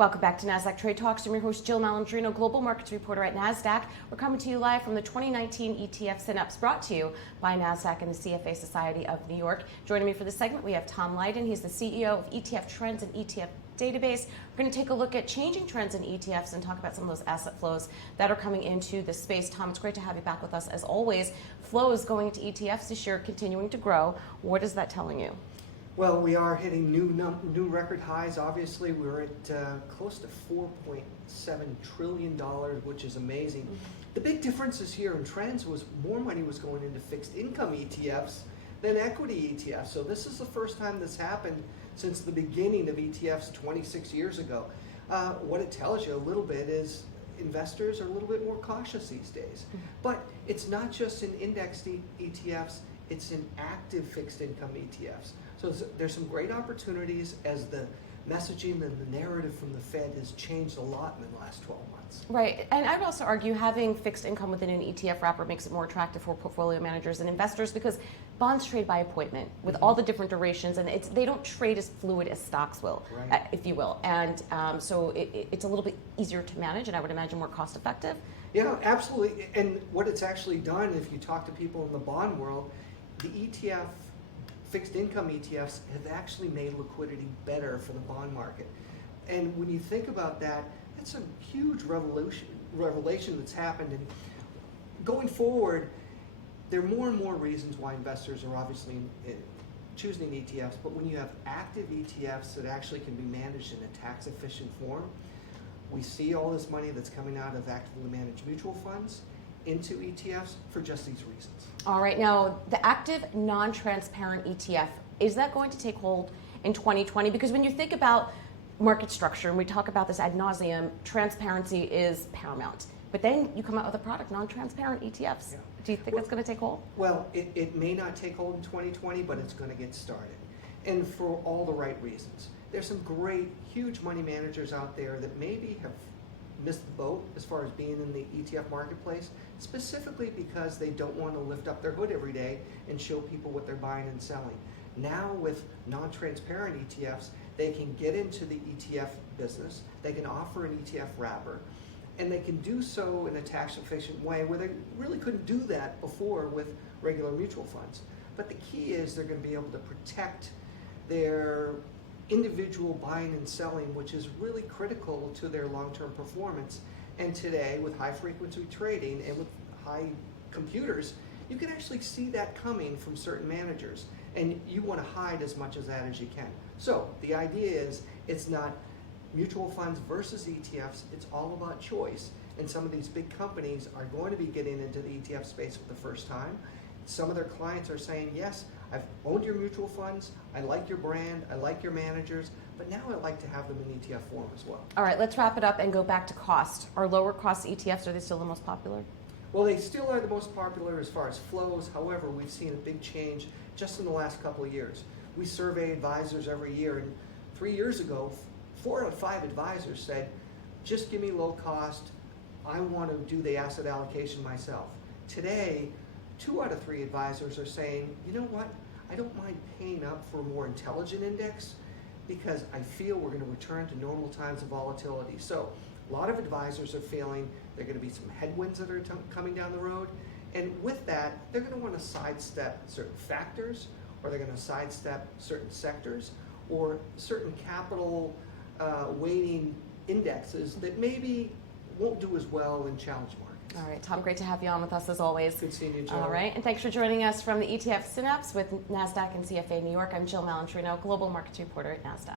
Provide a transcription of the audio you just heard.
Welcome back to Nasdaq Trade Talks. I'm your host, Jill Malandrino, Global Markets Reporter at Nasdaq. We're coming to you live from the 2019 ETF Synapse, brought to you by Nasdaq and the CFA Society of New York. Joining me for this segment, we have Tom Lydon. He's the CEO of ETF Trends and ETF Database. We're going to take a look at changing trends in ETFs and talk about some of those asset flows that are coming into the space. Tom, it's great to have you back with us as always. Flows going into ETFs this year continuing to grow. What is that telling you? Well, we are hitting new record highs. Obviously, we're at close to $4.7 trillion, which is amazing. Mm-hmm. The big differences here in trends was more money was going into fixed income ETFs than equity ETFs. So this is the first time this happened since the beginning of ETFs 26 years ago. What it tells you a little bit is investors are a little bit more cautious these days. Mm-hmm. But it's not just in indexed ETFs, it's in active fixed income ETFs. So there's some great opportunities as the messaging and the narrative from the Fed has changed a lot in the last 12 months. Right, and I would also argue having fixed income within an ETF wrapper makes it more attractive for portfolio managers and investors because bonds trade by appointment with all the different durations, and they don't trade as fluid as stocks will, right, if you will. And so it's a little bit easier to manage, and I would imagine more cost effective. Yeah, absolutely. And what it's actually done, if you talk to people in the bond world, the ETF fixed income ETFs have actually made liquidity better for the bond market. And when you think about that, that's a huge revelation that's happened. And going forward, there are more and more reasons why investors are obviously choosing ETFs, but when you have active ETFs that actually can be managed in a tax efficient form, we see all this money that's coming out of actively managed mutual funds into ETFs for just these reasons. All right, now the active non-transparent ETF, is that going to take hold in 2020? Because when you think about market structure, and we talk about this ad nauseum, transparency is paramount. But then you come out with a product, non-transparent ETFs. Yeah. Do you think that's going to take hold? Well, it may not take hold in 2020, but it's going to get started. And for all the right reasons. There's some great, huge money managers out there that maybe have missed the boat as far as being in the ETF marketplace, specifically because they don't want to lift up their hood every day and show people what they're buying and selling. Now with non-transparent ETFs, they can get into the ETF business, they can offer an ETF wrapper, and they can do so in a tax-efficient way where they really couldn't do that before with regular mutual funds. But the key is they're going to be able to protect their individual buying and selling, which is really critical to their long-term performance. And today, with high-frequency trading and with high computers, you can actually see that coming from certain managers. And you want to hide as much of that as you can. So the idea is it's not mutual funds versus ETFs, it's all about choice. And some of these big companies are going to be getting into the ETF space for the first time. Some of their clients are saying, yes, I've owned your mutual funds, I like your brand, I like your managers, but now I'd like to have them in ETF form as well. All right, let's wrap it up and go back to cost. Are lower cost ETFs, are they still the most popular? Well, they still are the most popular as far as flows. However, we've seen a big change just in the last couple of years. We survey advisors every year, and 3 years ago, 4 out of 5 advisors said, just give me low cost, I want to do the asset allocation myself. Today, 2 out of 3 advisors are saying, you know what, I don't mind paying up for a more intelligent index because I feel we're going to return to normal times of volatility. So a lot of advisors are feeling there are going to be some headwinds that are coming down the road. And with that, they're going to want to sidestep certain factors, or they're going to sidestep certain sectors, or certain capital weighting indexes that maybe won't do as well in challenge markets. All right, Tom, great to have you on with us as always. Good seeing you, Jill. All right, and thanks for joining us from the ETF Synapse with Nasdaq and CFA New York. I'm Jill Malandrino, Global Markets Reporter at Nasdaq.